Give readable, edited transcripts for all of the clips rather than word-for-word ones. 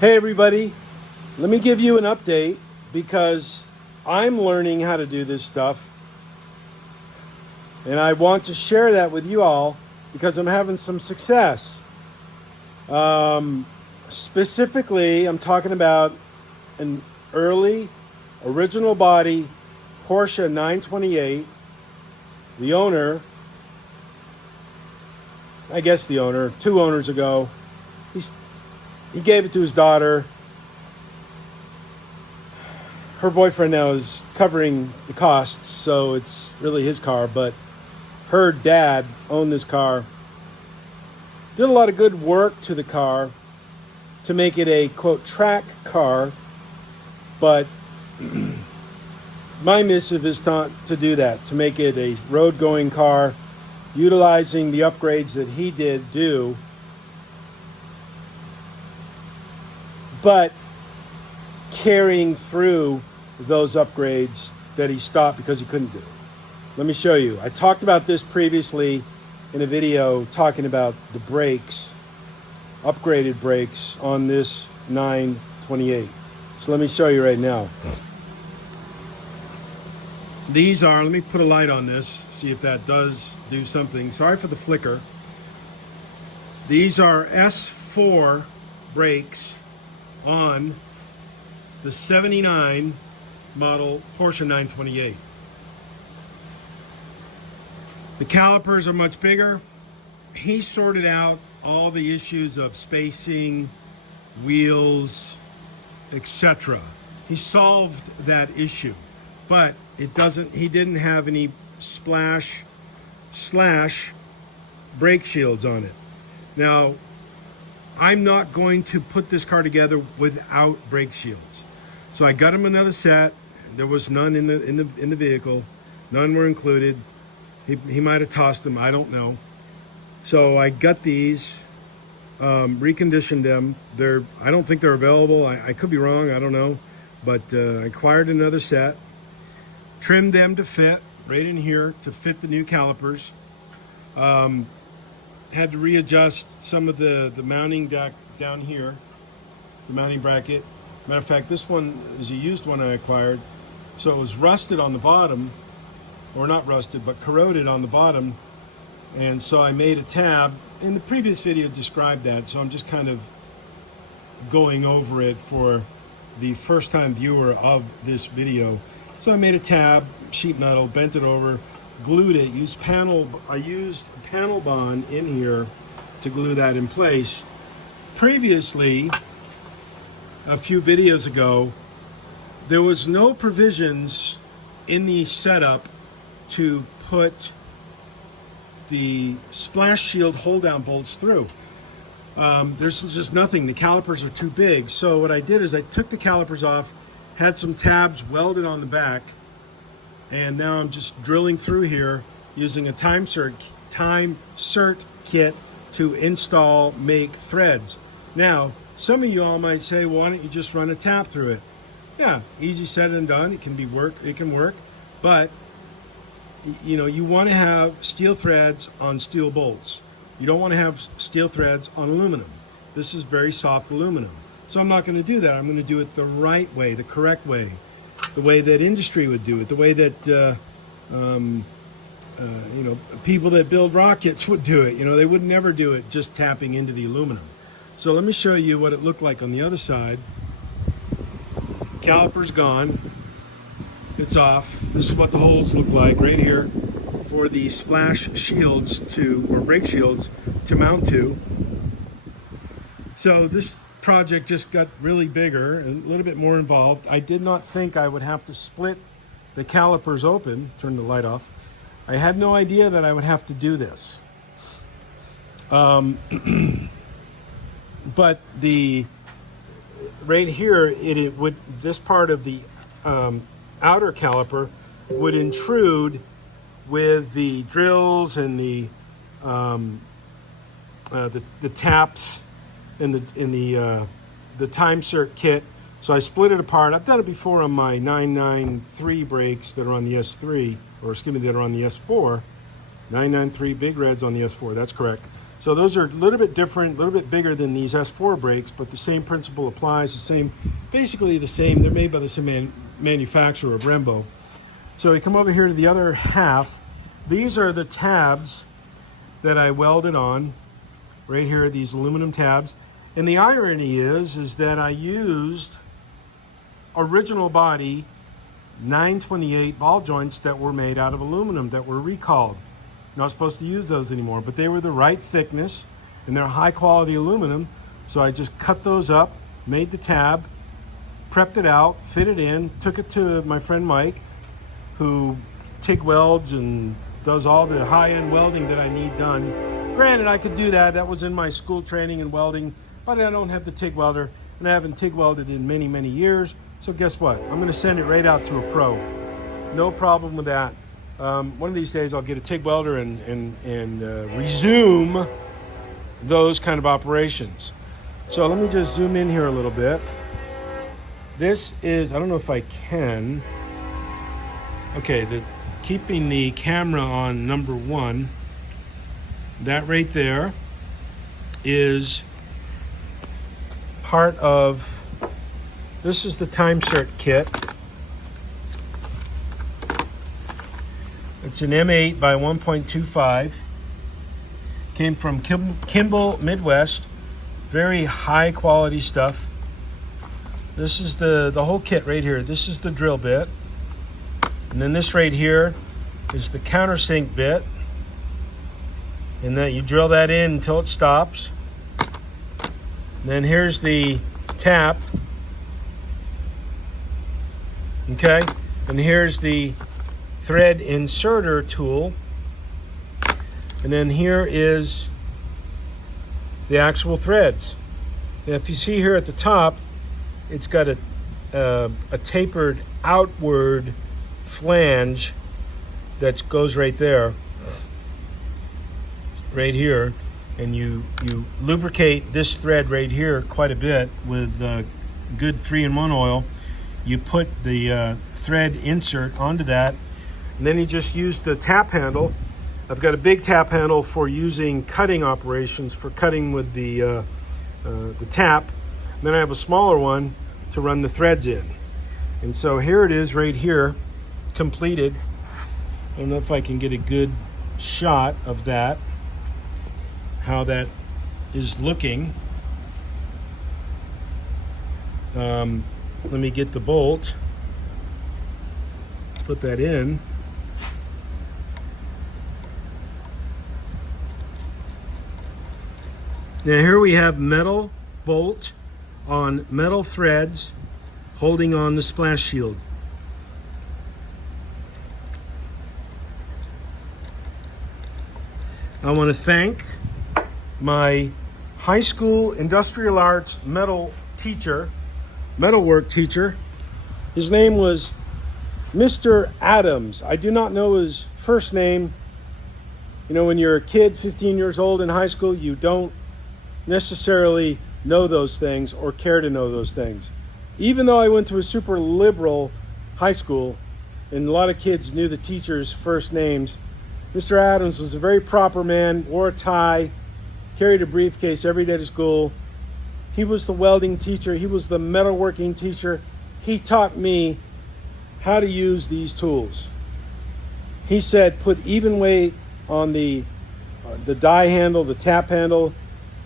Hey everybody, let me give you an update because I'm learning how to do this stuff and I want to share that with you all because I'm having some success. Specifically, I'm talking about an early original body Porsche 928. The owner, two owners ago, he gave it to his daughter. Her boyfriend now is covering the costs, so it's really his car, but her dad owned this car. Did a lot of good work to the car to make it a, quote, track car, but my missive is not to do that, to make it a road-going car, utilizing the upgrades that he did do, but carrying through those upgrades that he stopped because he couldn't do. Let me show you. I talked about this previously in a video talking about the brakes, upgraded brakes on this 928. So let me show you right now. These are, let me put a light on this, see if that does do something. Sorry for the flicker. These are S4 brakes on the 79 model Porsche 928. The calipers are much bigger. He sorted out all the issues of spacing, wheels, etc. He solved that issue, but he didn't have any splash / brake shields on it. Now, I'm not going to put this car together without brake shields. So I got him another set. There was none in the vehicle. None were included. He might have tossed them, I don't know. So I got these, reconditioned them. I don't think they're available. I could be wrong, I don't know. But I acquired another set, trimmed them to fit right in here to fit the new calipers. Had to readjust some of the mounting deck down here, the mounting bracket. Matter of fact, this one is a used one I acquired, so it was rusted on the bottom, or not rusted, but corroded on the bottom, and so I made a tab. In the previous video described that, so I'm just kind of going over it for the first time viewer of this video. So I made a tab, sheet metal, bent it over, glued it, I used panel bond in here to glue that in place. Previously, a few videos ago, there was no provisions in the setup to put the splash shield hold down bolts through. There's just nothing. The calipers are too big. So what I did is I took the calipers off, had some tabs welded on the back, and now I'm just drilling through here using a time Sert kit to install make threads. Now, some of you all might say, well, why don't you just run a tap through it? Yeah, easy said and done. It can work, but you know, you want to have steel threads on steel bolts. You don't want to have steel threads on aluminum. This is very soft aluminum. So I'm not going to do that. I'm going to do it the right way, the correct way, the way that industry would do it, the way that you know, people that build rockets would do it. You know, they would never do it just tapping into the aluminum. So let me show you what it looked like on the other side. Caliper's gone. It's off. This is what the holes look like right here for the splash shields or brake shields to mount to. So this project just got really bigger and a little bit more involved. I did not think I would have to split the calipers open. Turn the light off. I had no idea that I would have to do this. But right here, this part of the outer caliper would intrude with the drills and the taps in the time Sert kit. So I split it apart. I've done it before on my 993 brakes that are on the S3, or excuse me, that are on the S4. 993 big reds on the S4, that's correct. So those are a little bit different, a little bit bigger than these S4 brakes, but the same principle applies, basically the same. They're made by the same manufacturer, Brembo. So we come over here to the other half. These are the tabs that I welded on, right here, these aluminum tabs. And the irony is that I used original body 928 ball joints that were made out of aluminum that were recalled. Not supposed to use those anymore, but they were the right thickness and they're high quality aluminum. So I just cut those up, made the tab, prepped it out, fit it in, took it to my friend Mike, who TIG welds and does all the high-end welding that I need done. Granted, I could do that. That was in my school training in welding, but I don't have the TIG welder, and I haven't TIG welded in many, many years. So guess what? I'm going to send it right out to a pro. No problem with that. One of these days I'll get a TIG welder and resume those kind of operations. So let me just zoom in here a little bit. This is, I don't know if I can. Okay, keeping the camera on number 1, that right there is part of, this is the time Sert kit. It's an M8 by 1.25. Came from Kimball, Midwest. Very high quality stuff. This is the whole kit right here. This is the drill bit. And then this right here is the countersink bit. And then you drill that in until it stops. And then here's the tap. Okay? And here's the thread inserter tool. And then here is the actual threads. And if you see here at the top, it's got a tapered outward flange that goes right there, right here, and you lubricate this thread right here quite a bit with good 3-in-1 oil. You put the thread insert onto that, and then you just use the tap handle. I've got a big tap handle for using cutting operations, for cutting with the tap. And then I have a smaller one to run the threads in. And so here it is right here, completed. I don't know if I can get a good shot of that, how that is looking. Let me get the bolt, put that in. Now here we have metal bolt on metal threads holding on the splash shield. I want to thank my high school industrial arts metalwork teacher. His name was Mr. Adams. I do not know his first name. You know, when you're a kid, 15 years old in high school, you don't necessarily know those things or care to know those things. Even though I went to a super liberal high school and a lot of kids knew the teachers' first names, Mr. Adams was a very proper man, wore a tie, carried a briefcase every day to school. He was the welding teacher. He was the metalworking teacher. He taught me how to use these tools. He said, put even weight on the die handle, the tap handle,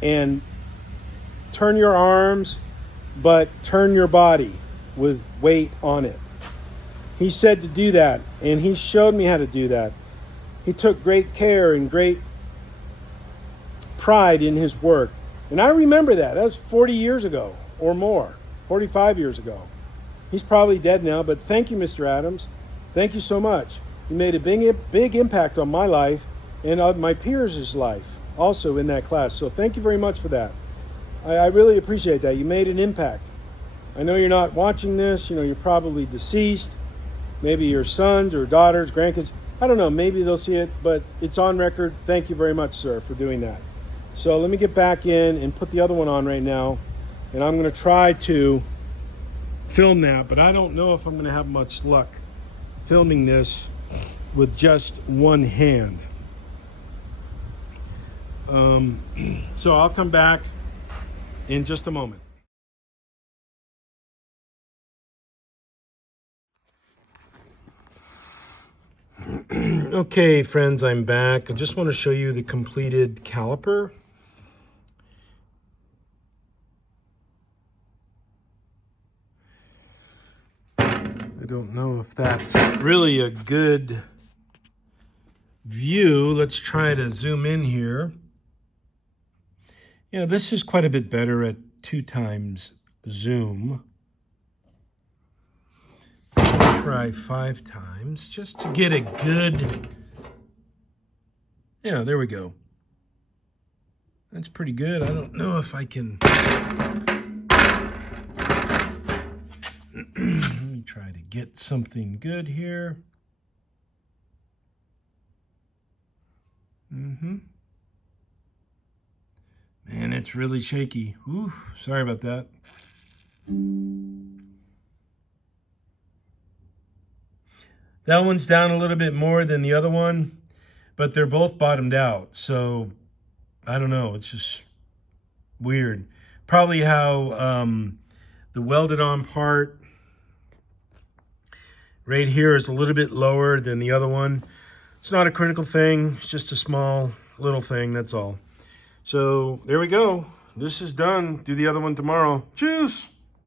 and turn your arms, but turn your body with weight on it. He said to do that, and he showed me how to do that. He took great care and great pride in his work. And I remember that. That was 40 years ago or more, 45 years ago. He's probably dead now, but thank you, Mr. Adams. Thank you so much. You made a big impact on my life and on my peers' life also in that class. So thank you very much for that. I really appreciate that. You made an impact. I know you're not watching this. You know, you're probably deceased. Maybe your sons or daughters, grandkids. I don't know. Maybe they'll see it, but it's on record. Thank you very much, sir, for doing that. So let me get back in and put the other one on right now. And I'm going to try to film that, but I don't know if I'm going to have much luck filming this with just one hand. So I'll come back in just a moment. Okay, friends, I'm back. I just want to show you the completed caliper. I don't know if that's really a good view. Let's try to zoom in here. Yeah, this is quite a bit better at 2x zoom. I'll try 5x just to get a good, yeah, there we go. That's pretty good. I don't know if I can, let me try to get something good here. Man, it's really shaky. Ooh, sorry about that. That one's down a little bit more than the other one, but they're both bottomed out. So I don't know. It's just weird. Probably how the welded on part right here is a little bit lower than the other one. It's not a critical thing. It's just a small little thing. That's all. So there we go. This is done. Do the other one tomorrow. Cheers.